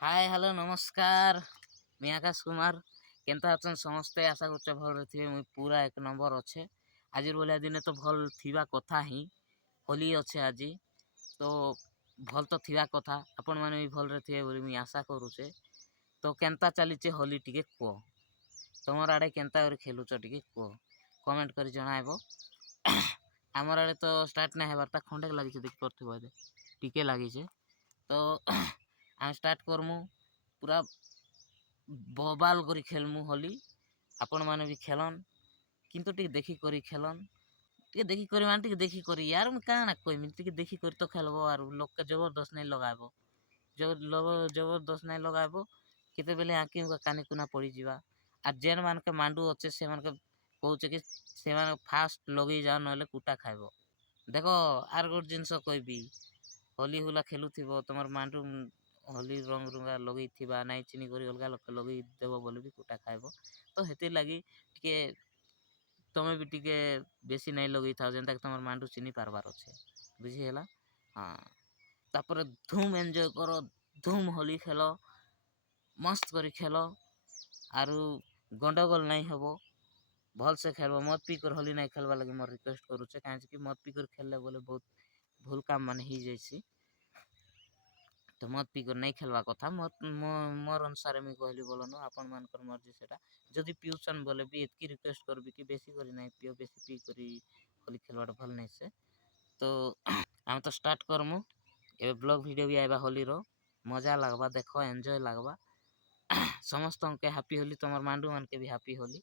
Hi hello नमस्कार। मैं आकाश कुमार। केनता अछन समस्ते? आशा करछे भल थे। मुई पूरा एक नंबर अच्छे। आज बोलिया दिन तो भल थिबा कथा ही। होली अच्छे आज तो भल तो थिबा कथा। आपण माने भी भल थे बोली मुई आशा करूचे। तो केनता चलीचे होली टिके को तुमर आड़े केनता कर खेलुच टिके को कमेंट कर जणाइबो। आमर आड़े तो स्टार्ट ना हेबारता खंडे लागिचे देख परथिबो टिके लागिचे तो आम स्टार्ट करमु पूरा बबाल करी खेलमु होली। आपण माने भी खेलन किंतु टिके देखी करी खेलन। टिके देखी करी मान टिके देखी करी यार मैं काना कहमी टिके देखी करी तो खेलबो आर लोक के जबरदस्त नहीं लगाबो। जो लोग जबरदस्त नहीं लगाबो केते बेले आंकी कानी कुना पड़ी जीवा। आ जेन मान के मांडू अच्छे से मान के कहूचे कि से मान फास्ट लगे जाओ नले कुटा खाइबो। देखो आर गोट जिनस कहबी होली हुला खेलुथिबो तुमर मांडू होली रंग रुंगा लगे थिबा नाई चिनी करी अलगा लोक लगे देबो बोले भी कुटा खाइबो। तो हेते लगी टिके तमे भी टिके बेसी नहीं लगे था जेनता कि तुमर मांडू चिनी पारबार अच्छे बुझी ହେଲା। हाँ तापर धूम एंजॉय करो धूम होली खेलो मस्त करी खेलो आरु गंडगोल नहीं हेबो। भल से खेलबो मत पी कर होली नहीं खेलबा लगे मोर रिक्वेस्ट करूचे काहे कि मत पी कर खेलले बोले बहुत भूल काम माने ही जैसी। तो मत पी कर नहीं खेलवा कथा मोर अनुसार मुई कहली बोलो न आपण मानकर मर्जी सेटा। जदि पिउछन बोले भी एतकी रिक्वेस्ट करबी कि बेसी करी नहीं पियो बेसी पी करी होली खेलवाटा भल नहीं से। तो हम तो स्टार्ट करमु ए ब्लॉग वीडियो भी आइबा होली रो मजा लगबा देखो एंजॉय लगबा। समस्त के हैप्पी होली तुमर मांडू मान के भी हैप्पी होली।